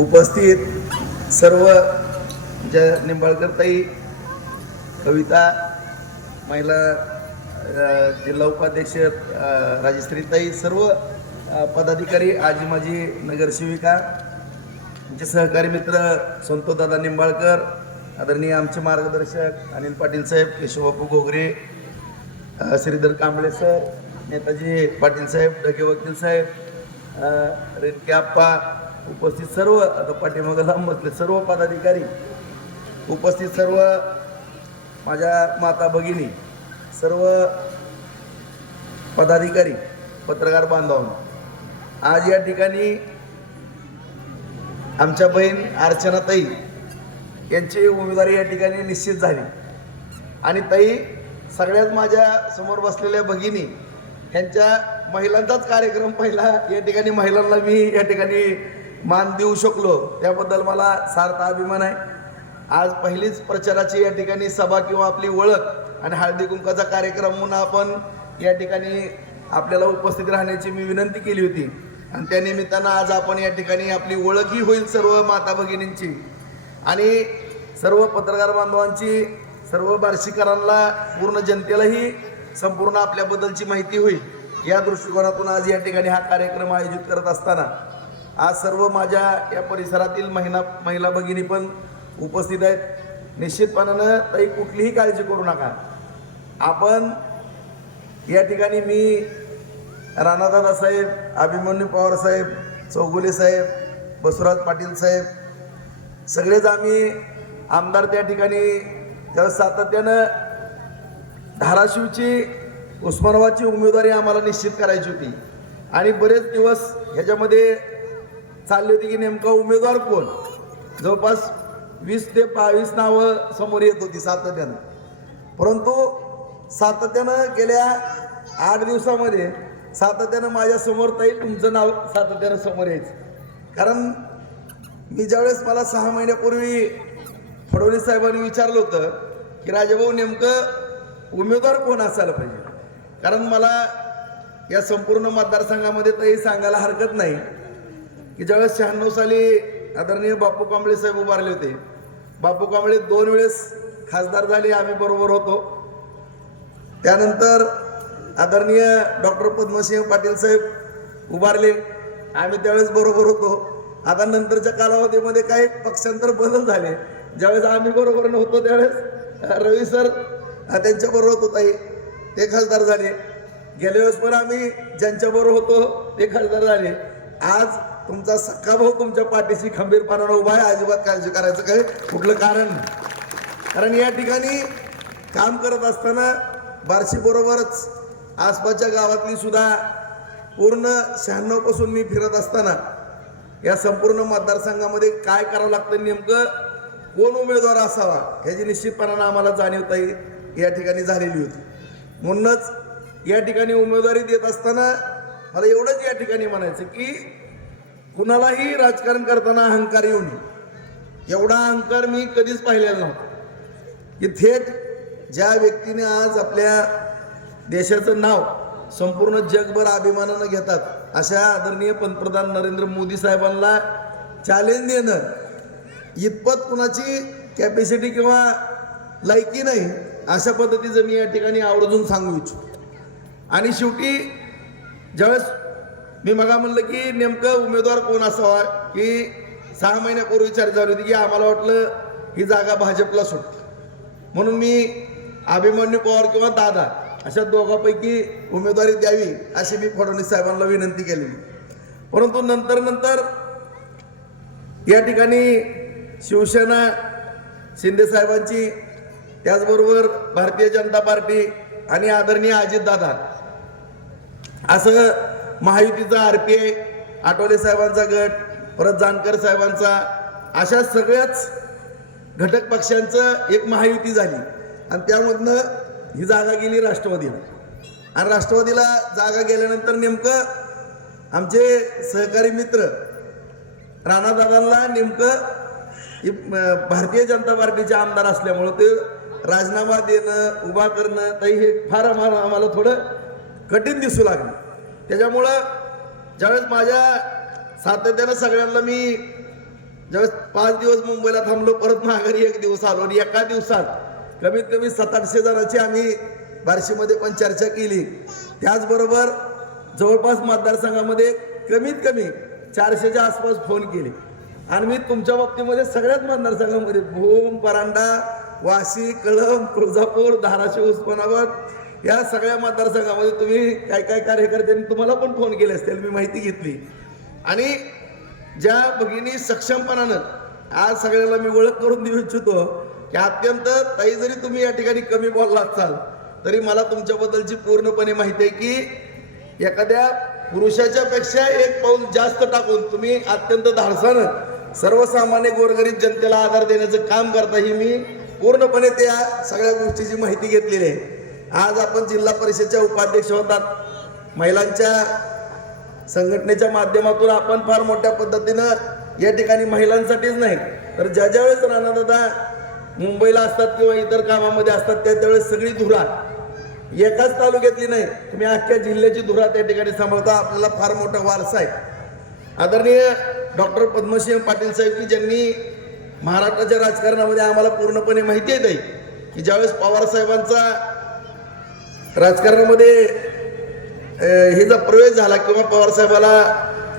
उपस्थित सर्व ज्या निंबाळकरताई कविता महिला जिल्हा उपाध्यक्ष राजश्रीताई सर्व पदाधिकारी आजी माजी नगरसेविका आमचे सहकारी मित्र संतोषदादा निंबाळकर आदरणीय आमचे मार्गदर्शक अनिल पाटील साहेब केशवबापू गोगरे श्रीधर कांबळे सर नेताजी पाटील साहेब ढगे वकील साहेब अ, रेणके आप्पा उपस्थित सर्व आता पाठीमागं लांब बसले सर्व पदाधिकारी उपस्थित सर्व माझ्या माता भगिनी सर्व पदाधिकारी पत्रकार बांधव आज या ठिकाणी आमच्या बहीण अर्चना ताई यांची उमेदवारी या ठिकाणी निश्चित झाली. आणि ताई सगळ्यात माझ्यासमोर बसलेल्या भगिनी ह्यांच्या महिलांचाच कार्यक्रम पहिला या ठिकाणी महिलांना मी या ठिकाणी मान देऊ शकलो त्याबद्दल मला सार्थ अभिमान आहे. आज पहिलीच प्रचाराची या ठिकाणी सभा किंवा आपली ओळख आणि हळदी कुंकाचा कार्यक्रम म्हणून आपण या ठिकाणी आपल्याला उपस्थित राहण्याची मी विनंती केली होती. आणि त्या निमित्तानं आज आपण या ठिकाणी आपली ओळखही होईल सर्व माता भगिनींची. आणि सर्व पत्रकार बांधवांची सर्व बार्शीकरांना पूर्ण जनतेलाही संपूर्ण आपल्याबद्दलची माहिती होईल. या दृष्टिकोनातून आज या ठिकाणी हा कार्यक्रम आयोजित करत असताना आज सर्व माझ्या या परिसरातील महिला महिला भगिनी पण उपस्थित आहेत. निश्चितपणानं ताई कुठलीही काळजी करू नका. आपण या ठिकाणी मी राणादादा साहेब अभिमन्यू पवार साहेब चौगुले साहेब बसुराज पाटील साहेब सगळेच आम्ही आमदार त्या ठिकाणी त्या सातत्यानं धाराशिवची उस्मानाबादची उमेदवारी आम्हाला निश्चित करायची होती. आणि बरेच दिवस ह्याच्यामध्ये चालली होती की नेमका उमेदवार कोण? जवळपास वीस ते बावीस नावं समोर येत होती सातत्यानं. परंतु सातत्यानं गेल्या आठ दिवसामध्ये सातत्यानं माझ्यासमोर ताई तुमचं नाव सातत्यानं समोर यायचं. कारण मी ज्यावेळेस मला सहा महिन्यापूर्वी फडणवीस साहेबांनी विचारलं होतं की राजाभाऊ नेमकं उमेदवार कोण असायला पाहिजे? कारण मला या संपूर्ण मतदारसंघामध्ये तरी सांगायला हरकत नाही. की ज्यावेळेस शहाण्णव साली आदरणीय बापू कांबळे साहेब उभारले होते बापू कांबळे दोन वेळेस खासदार झाले आम्ही बरोबर होतो. त्यानंतर आदरणीय डॉक्टर पद्मसिंह पाटील साहेब उभारले आम्ही त्यावेळेस बरोबर होतो. आता नंतरच्या कालावधीमध्ये काही पक्षांतर बदल झाले. ज्यावेळेस आम्ही बरोबर नव्हतो त्यावेळेस रवी सर त्यांच्या बरोबर होतो ताई. ते खासदार झाले. गेल्या वेळेस पण आम्ही ज्यांच्या बरोबर होतो ते खासदार झाले. आज तुमचा सख्खा भाऊ तुमच्या पाठीशी खंबीरपणानं उभा आहे अजिबात काळजी करायचं काय कुठलं कारण? कारण या ठिकाणी काम करत असताना बार्शीबरोबरच आसपासच्या गावातली सुद्धा पूर्ण शहाण्णवपासून मी फिरत असताना या संपूर्ण मतदारसंघामध्ये काय करावं लागतं नेमकं कोण उमेदवार असावा ह्याची निश्चितपणानं आम्हाला जाणीवता या ठिकाणी झालेली होती. म्हणूनच या ठिकाणी उमेदवारी देत असताना मला एवढंच या ठिकाणी म्हणायचं की कुणालाही राजकारण करताना अहंकार येऊ नये. एवढा अहंकार मी कधीच पाहिलेला नव्हता. की थेट ज्या व्यक्तीने आज आपल्या देशाचं नाव संपूर्ण जगभर अभिमानानं घेतात अशा आदरणीय पंतप्रधान नरेंद्र मोदी साहेबांना चॅलेंज देणं इतपत कुणाची कॅपॅसिटी किंवा लायकी नाही अशा पद्धतीचं मी या ठिकाणी आवर्जून सांगू इच्छितो. आणि शेवटी ज्यावेळेस मी मगा म्हणलं की नेमकं उमेदवार कोण असावा? की सहा महिन्यापूर्वी चर्चा झाली होती की आम्हाला वाटलं ही जागा भाजपला सुटते. म्हणून मी अभिमन्यू पवार किंवा दादा अशा दोघांपैकी उमेदवारी द्यावी अशी मी फडणवीस साहेबांना विनंती केलेली. परंतु नंतर नंतर या ठिकाणी शिवसेना शिंदे साहेबांची त्याचबरोबर भारतीय जनता पार्टी आणि आदरणीय अजितदादा असं महायुतीचा आर पी आय आठवले साहेबांचा गट परत जानकर साहेबांचा अशा सगळ्याच घटक पक्षांचं एक महायुती झाली. आणि त्यामधनं ही जागा गेली राष्ट्रवादीला. आणि राष्ट्रवादीला जागा गेल्यानंतर नेमकं आमचे सहकारी मित्र राणादादांना नेमकं भारतीय जनता पार्टीचे आमदार असल्यामुळं ते राजीनामा देणं उभा करणं ताई हे फार आम्हाला आम्हाला थोडं कठीण दिसू लागलं. त्याच्यामुळं ज्यावेळेस माझ्या सातत्यानं सगळ्यांना मी ज्यावेळेस पाच दिवस मुंबईला थांबलो परत माघारी एक दिवस आलो आणि एका दिवसात कमीत कमी सात आठशे जणांची आम्ही बार्शीमध्ये पण चर्चा केली. त्याचबरोबर जवळपास मतदारसंघामध्ये कमीत कमी चारशेच्या आसपास फोन केले. आणि मी तुमच्या बाबतीमध्ये सगळ्याच मतदारसंघामध्ये भूम परांडा वाशी कळंब तुळजापूर धाराशिव उस्मानाबाद या सगळ्या मतदारसंघामध्ये तुम्ही काय काय कार्यकर्त्यांनी तुम्हाला पण फोन केले असतील मी माहिती घेतली. आणि ज्या भगिनी सक्षमपणानं आज सगळ्याला मी ओळख करून देऊ इच्छितो की अत्यंत ताई जरी तुम्ही या ठिकाणी कमी बोलला असाल तरी मला तुमच्याबद्दलची पूर्णपणे माहिती आहे की एखाद्या पुरुषाच्या पेक्षा एक पाऊल जास्त टाकून तुम्ही अत्यंत धाडसानं सर्वसामान्य गोरगरीब जनतेला आधार देण्याचं काम करता ही मी पूर्णपणे त्या सगळ्या गोष्टीची माहिती घेतलेली आहे. आज आपण जिल्हा परिषदच्या उपाध्यक्ष होतात. महिलांच्या संघटनेच्या माध्यमातून आपण फार मोठ्या पद्धतीनं या ठिकाणी महिलांसाठीच नाही तर ज्या ज्या वेळेस राणादादा मुंबईला असतात किंवा इतर कामामध्ये असतात त्या त्यावेळेस सगळी धुरा एकाच तालुक्यातली नाही तुम्ही अख्ख्या जिल्ह्याची धुरा त्या ठिकाणी सांभाळता आपल्याला फार मोठा वारसा आहे. आदरणीय डॉक्टर पद्मसिंह पाटील साहेब की ज्यांनी महाराष्ट्राच्या राजकारणामध्ये आम्हाला पूर्णपणे माहिती आहे की ज्यावेळेस पवार साहेबांचा राजकारणामध्ये हे जर प्रवेश झाला किंवा पवारसाहेबाला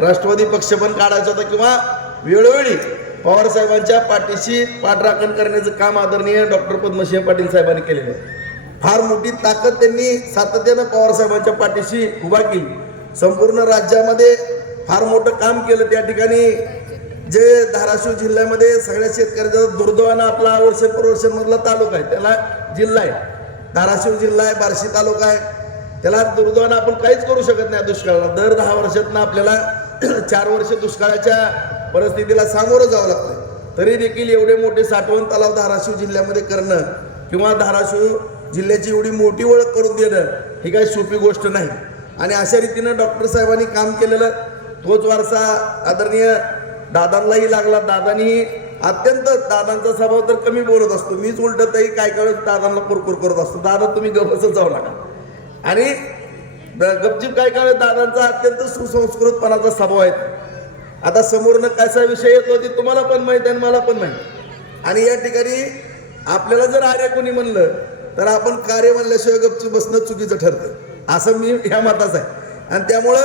राष्ट्रवादी पक्ष पण काढायचा होता किंवा वेळोवेळी पवारसाहेबांच्या पाठीशी पाठराखण करण्याचं काम आदरणीय डॉक्टर पद्मसिंह पाटील साहेबांनी केलेलं आहे फार मोठी ताकद त्यांनी सातत्यानं पवार साहेबांच्या पाठीशी उभा केली. संपूर्ण राज्यामध्ये फार मोठं काम केलं त्या ठिकाणी. जे धाराशिव जिल्ह्यामध्ये सगळ्या शेतकऱ्याचा दुर्दैवानं आपला वर्ष मधला तालुका आहे त्याला जिल्हा आहे. धाराशिव जिल्हा आहे बार्शी तालुका आहे. त्याला दुर्दैवानं आपण काहीच करू शकत नाही दुष्काळाला. दर दहा वर्षातनं आपल्याला चार वर्ष दुष्काळाच्या परिस्थितीला सामोरं जावं लागतं तरी देखील एवढे मोठे साठवण तलाव धाराशिव जिल्ह्यामध्ये करणं किंवा धाराशिव जिल्ह्याची एवढी मोठी ओळख करून देणं ही काही सोपी गोष्ट नाही. आणि अशा रीतीनं डॉक्टर साहेबांनी काम केलेलं तोच वारसा आदरणीय दादांनाही लागला. दादांनी अत्यंत दादांचा स्वभाव तर कमी बोलत असतो. मीच उलट तरी काय काय दादांना कुरकुर करत असतो. दादा तुम्ही गपच जाऊ नका. आणि द- गपचीप काय काय दादांचा अत्यंत सुसंस्कृतपणाचा स्वभाव आहे आता समोरनं कसा विषय येतो ते तुम्हाला पण माहीत आहे आणि मला पण माहीत आणि या ठिकाणी आपल्याला जर आर्य कोणी म्हणलं तर आपण कार्य म्हणल्याशिवाय गपचूप बसणं चुकीचं ठरतं. असं मी ह्या मताच आहे. आणि त्यामुळं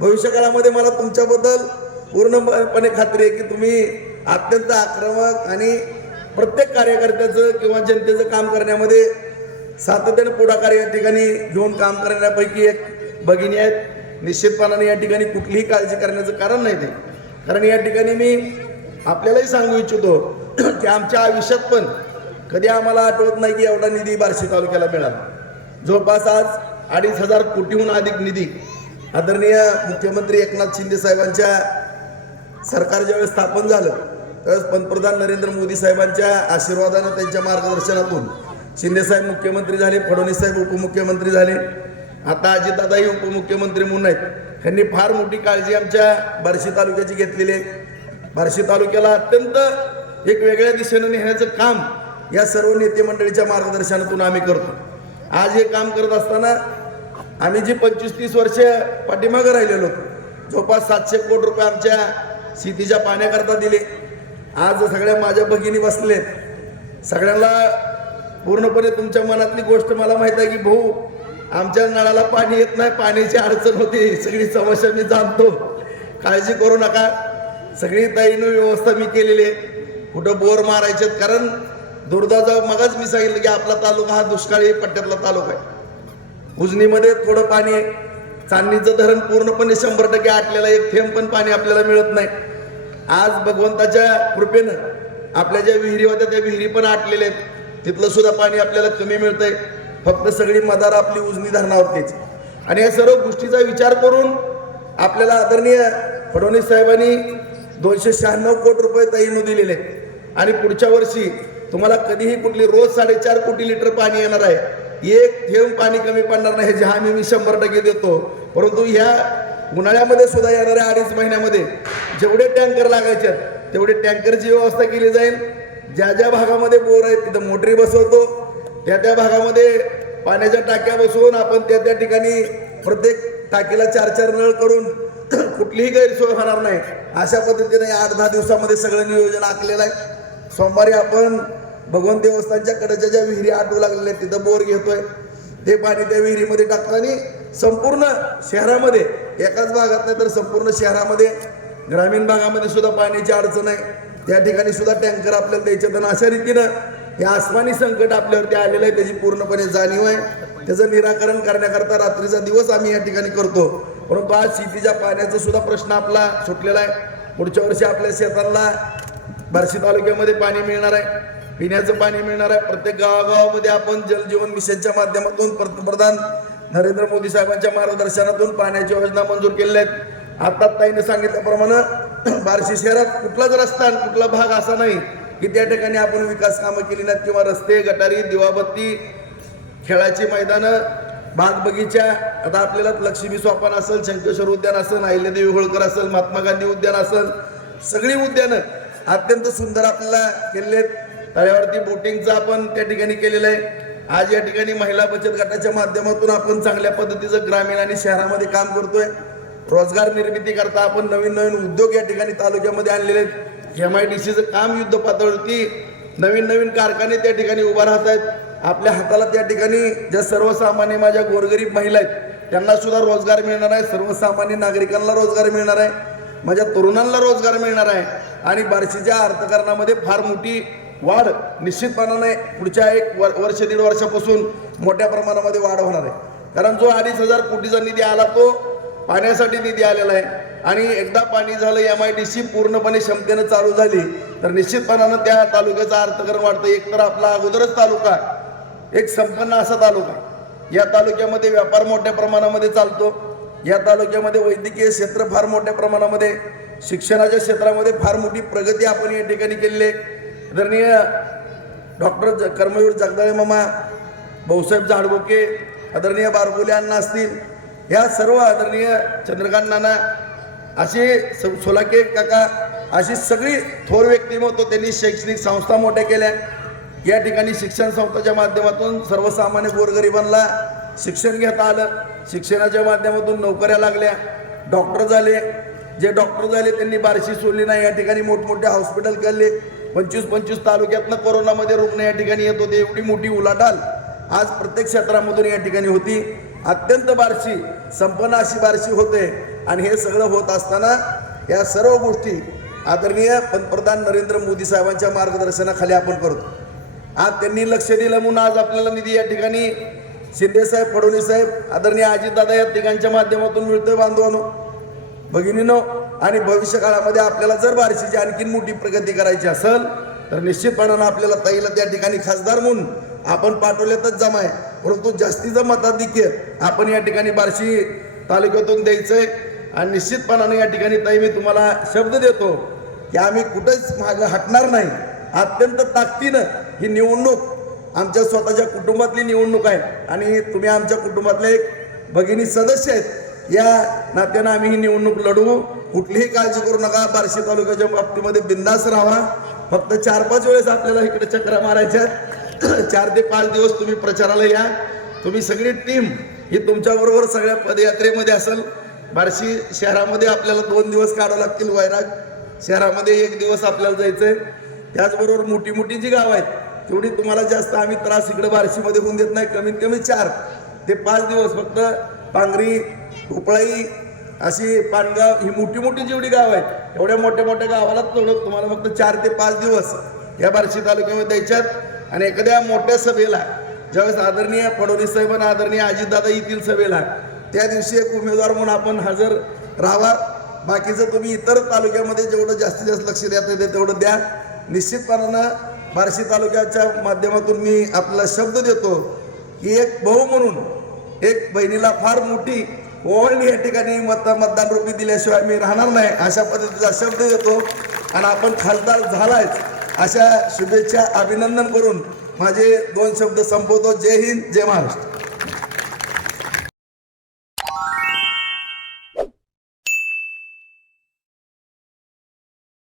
भविष्यकाळामध्ये मला तुमच्याबद्दल पूर्णपणे खात्री आहे की तुम्ही अत्यंत आक्रमक आणि प्रत्येक कार्यकर्त्याचं किंवा जनतेचं काम करण्यामध्ये सातत्याने पुढाकार या ठिकाणी घेऊन काम करण्यापैकी एक भगिनी आहेत. निश्चितपणाने या ठिकाणी कुठलीही काळजी करण्याचं कारण नाही ते. कारण या ठिकाणी मी आपल्यालाही सांगू इच्छितो की आमच्या आयुष्यात पण कधी आम्हाला आठवत नाही की एवढा निधी बार्शी तालुक्याला मिळाला. जवळपास आज अडीच हजार कोटीहून अधिक निधी आदरणीय मुख्यमंत्री एकनाथ शिंदे साहेबांच्या सरकार ज्यावेळेस स्थापन झालं तरच पंतप्रधान नरेंद्र मोदी साहेबांच्या आशीर्वादानं त्यांच्या मार्गदर्शनातून शिंदेसाहेब मुख्यमंत्री झाले फडणवीस साहेब उपमुख्यमंत्री झाले. आता अजितदादाही उपमुख्यमंत्री म्हणून आहेत. ह्यांनी फार मोठी काळजी आमच्या बार्शी तालुक्याची घेतलेली आहे. बार्शी तालुक्याला अत्यंत एक वेगळ्या दिशेनं नेण्याचं काम या सर्व नेते मंडळीच्या मार्गदर्शनातून आम्ही करतो. आज हे काम करत असताना आम्ही जी पंचवीस तीस वर्ष पाठीमागं राहिलेलो जवळपास सातशे कोटी रुपये आमच्या शेतीच्या पाण्याकरता दिले. आज सगळ्या माझ्या भगिनी बसलेत. सगळ्यांना पूर्णपणे तुमच्या मनातली गोष्ट मला माहीत आहे की भाऊ आमच्या नळाला पाणी येत नाही पाण्याची अडचण होती सगळी समस्या मी जाणतो. काळजी करू नका. सगळी ताईनं व्यवस्था मी केलेली आहे. कुठं बोर मारायचे कारण दुर्दाचा मगच मी सांगितलं की आपला तालुका हा दुष्काळी पट्ट्यातला तालुका आहे. उजनीमध्ये थोडं पाणी आहे. चांदणीचं धरण पूर्णपणे शंभर टक्के आटलेलं एक थेंब पण पाणी आपल्याला मिळत नाही. आज भगवंताच्या कृपेनं आपल्या ज्या विहिरी होत्या त्या विहिरी पण आटलेल्या आहेत. तिथलं सुद्धा पाणी आपल्याला कमी मिळतंय. फक्त सगळी मदार आपली उजनी धरणावरतीच आणि या सर्व गोष्टीचा विचार करून आपल्याला आदरणीय फडणवीस साहेबांनी दोनशे शहाण्णव कोटी रुपये ताईनं दिलेले आहेत. आणि पुढच्या वर्षी तुम्हाला कधीही कुठली रोज साडेचार कोटी लिटर पाणी येणार आहे. एक थेंब पाणी कमी पडणार नाही ह्याची हा मी शंभर टक्के देतो. परंतु ह्या उन्हाळ्यामध्ये सुद्धा येणाऱ्या अडीच महिन्यामध्ये जेवढे टँकर लागायचे तेवढे टँकरची व्यवस्था केली जाईल. ज्या ज्या भागामध्ये बोर आहेत तिथं मोटरी बसवतो. त्या त्या भागामध्ये पाण्याच्या टाक्या बसवून आपण त्या त्या ठिकाणी प्रत्येक टाकीला चार चार नळ करून कुठलीही गैरसोय होणार नाही. अशा पद्धतीने आठ दहा दिवसामध्ये सगळं नियोजन आखलेलं आहे. सोमवारी आपण भगवंत देवस्थानच्या कडेच्या ज्या विहिरी आटू लागलेल्या आहेत तिथं बोर घेतोय. ते पाणी त्या विहिरीमध्ये टाकताना संपूर्ण शहरामध्ये एकाच भागात नाही तर संपूर्ण शहरामध्ये ग्रामीण भागामध्ये सुद्धा पाण्याची अडचण आहे. त्या ठिकाणी सुद्धा टँकर आपल्याला द्यायचे तर अशा रीतीनं हे आसमानी संकट आपल्यावरती आलेलं आहे त्याची पूर्णपणे जाणीव आहे. त्याचं निराकरण करण्याकरता रात्रीचा दिवस आम्ही या ठिकाणी करतो. परंतु आज शेतीच्या पाण्याचा सुद्धा प्रश्न आपला सुटलेला आहे. पुढच्या वर्षी आपल्या शेतांना बार्शी तालुक्यामध्ये पाणी मिळणार आहे. पिण्याचं पाणी मिळणार आहे. प्रत्येक गावागावामध्ये आपण जलजीवन मिशनच्या माध्यमातून पंतप्रधान नरेंद्र मोदी साहेबांच्या मार्गदर्शनातून पाण्याच्या योजना मंजूर केलेल्या आहेत. आता ताईने सांगितल्याप्रमाणे बार्शी शहरात कुठलाच रस्ता कुठला भाग असा नाही की त्या ठिकाणी आपण विकास कामं केली नाहीत किंवा रस्ते गटारी दिवाबत्ती खेळाची मैदानं बाग बगीचा आता आपल्याला लक्ष्मी सोपान असेल शंकेश्वर उद्यान असेल अहिल्यादेवी होळकर असेल महात्मा गांधी उद्यान असेल सगळी उद्यानं अत्यंत सुंदर आपल्याला केलेले आहेत. तळ्यावरती बोटिंगचं आपण त्या ठिकाणी केलेलं आहे. आज या ठिकाणी महिला बचत गटाच्या माध्यमातून आपण चांगल्या पद्धतीचं ग्रामीण आणि शहरामध्ये काम करतोय. रोजगार निर्मिती करता आपण नवीन नवीन उद्योग या ठिकाणी तालुक्यामध्ये आणलेले आहेत. एम आय डी सीचं काम युद्ध पातळीवरती नवीन नवीन कारखाने त्या ठिकाणी उभा राहत आहेत. आपल्या हाताला त्या ठिकाणी ज्या सर्वसामान्य माझ्या गोरगरीब महिला आहेत त्यांना सुद्धा रोजगार मिळणार आहे. सर्वसामान्य नागरिकांना रोजगार मिळणार आहे. माझ्या तरुणांना रोजगार मिळणार आहे. आणि बार्शीच्या अर्थकारणामध्ये फार मोठी वाढ निश्चितपणाने पुढच्या एक वर वर्ष दीड वर्षापासून मोठ्या प्रमाणामध्ये वाढ होणार आहे. कारण जो अडीच हजार कोटीचा निधी आला तो पाण्यासाठी निधी आलेला आहे. आणि एकदा पाणी झालं एम आय डी सी पूर्णपणे क्षमतेनं चालू झाली तर निश्चितपणानं त्या तालुक्याचं अर्थकरण वाढतं. एक तर आपला अगोदरच तालुका एक संपन्न असा तालुका या तालुक्यामध्ये व्यापार मोठ्या प्रमाणामध्ये चालतो. या तालुक्यामध्ये वैद्यकीय क्षेत्र फार मोठ्या प्रमाणामध्ये शिक्षणाच्या क्षेत्रामध्ये फार मोठी प्रगती आपण या ठिकाणी केलेली आहे. आदरणीय डॉक्टर ज कर्मवीर जगदाळे मामा भाऊसाहेब झाडबोके आदरणीय बारबोले अण्णा असतील ह्या सर्व आदरणीय चंद्रकांत नाना असे स- सोलाके काका अशी सगळी थोर व्यक्तिमत्व त्यांनी शैक्षणिक संस्था मोठ्या केल्या. या ठिकाणी शिक्षण संस्थाच्या माध्यमातून सर्वसामान्य गोरगरिबांना शिक्षण घेता आलं. शिक्षणाच्या माध्यमातून नोकऱ्या लागल्या. डॉक्टर झाले. जे डॉक्टर झाले त्यांनी बारशी सोडली नाही. या ठिकाणी मोठमोठे हॉस्पिटल केले. पंचवीस पंचवीस तालुक्यातनं कोरोनामध्ये रुग्ण या ठिकाणी येत होते. एवढी मोठी उलाढाल आज प्रत्येक क्षेत्रामधून या ठिकाणी होती. अत्यंत बारशी संपन्न अशी बारशी होते. आणि हे सगळं होत असताना या सर्व गोष्टी आदरणीय पंतप्रधान नरेंद्र मोदी साहेबांच्या मार्गदर्शनाखाली आपण करतो. आज त्यांनी लक्ष दिलं म्हणून आज आपल्याला निधी या ठिकाणी शिंदे साहेब फडणवीस साहेब आदरणीय अजितदादा या तिघांच्या माध्यमातून मिळतोय बांधवानो. भगिनीनो आणि भविष्य काळामध्ये आपल्याला जर बार्शीची आणखीन मोठी प्रगती करायची असेल तर निश्चितपणानं आपल्याला ताईला त्या ठिकाणी खासदार म्हणून आपण पाठवल्यातच जमा आहे. परंतु जास्तीचं मताधिक्य आपण या ठिकाणी बार्शी तालुक्यातून द्यायचंय. आणि निश्चितपणाने या ठिकाणी ताई मी तुम्हाला शब्द देतो की आम्ही कुठंच मागं हटणार नाही. अत्यंत ताकदीनं ही निवडणूक आमच्या स्वतःच्या कुटुंबातली निवडणूक आहे. आणि तुम्ही आमच्या कुटुंबातले एक भगिनी सदस्य आहेत. या नात्यानं आम्ही ही निवडणूक लढवू कुठलीही काळजी करू नका. बार्शी तालुक्याच्या बाबतीमध्ये बिंदास राहा. फक्त चार पाच वेळेस आपल्याला इकडे चक्रा मारायच्या चार ते पाच दिवस तुम्ही प्रचाराला या. तुम्ही सगळी टीम ही तुमच्याबरोबर सगळ्या पदयात्रेमध्ये असेल. बार्शी शहरामध्ये आपल्याला दोन दिवस काढावं लागतील वैराग. शहरामध्ये एक दिवस आपल्याला जायचंय. त्याचबरोबर मोठी मोठी जी गाव आहेत तेवढी तुम्हाला जास्त आम्ही त्रास इकडे बार्शीमध्ये होऊन देत नाही. कमीत कमी चार ते पाच दिवस फक्त पांगरी उपळाई अशी पानगाव ही मोठी मोठी जेवढी गाव आहेत एवढ्या मोठ्या मोठ्या गावाला थोडं तुम्हाला फक्त चार ते पाच दिवस या बार्शी तालुक्यामध्ये द्यायच्यात. आणि एखाद्या मोठ्या सभेला ज्यावेळेस आदरणीय फडणवीस साहेब आणि आदरणीय अजितदादा येतील सभेला त्या दिवशी एक उमेदवार म्हणून आपण हजर राहा बाकीचं तुम्ही इतर तालुक्यामध्ये जेवढं जास्तीत जास्त लक्ष द्या येते तेवढं द्या. निश्चितपणानं बार्शी तालुक्याच्या माध्यमातून मी आपला शब्द देतो की एक भाऊ म्हणून एक बहिणीला फार मोठी ओळणी या ठिकाणी मत मतदान रुपी दिल्याशिवाय मी राहणार नाही अशा पद्धतीचा शब्द देतो आणि आपण खासदार झालायच अशा शुभेच्छा अभिनंदन करून माझे दोन शब्द संपवतो. जय हिंद जय महाराष्ट्र.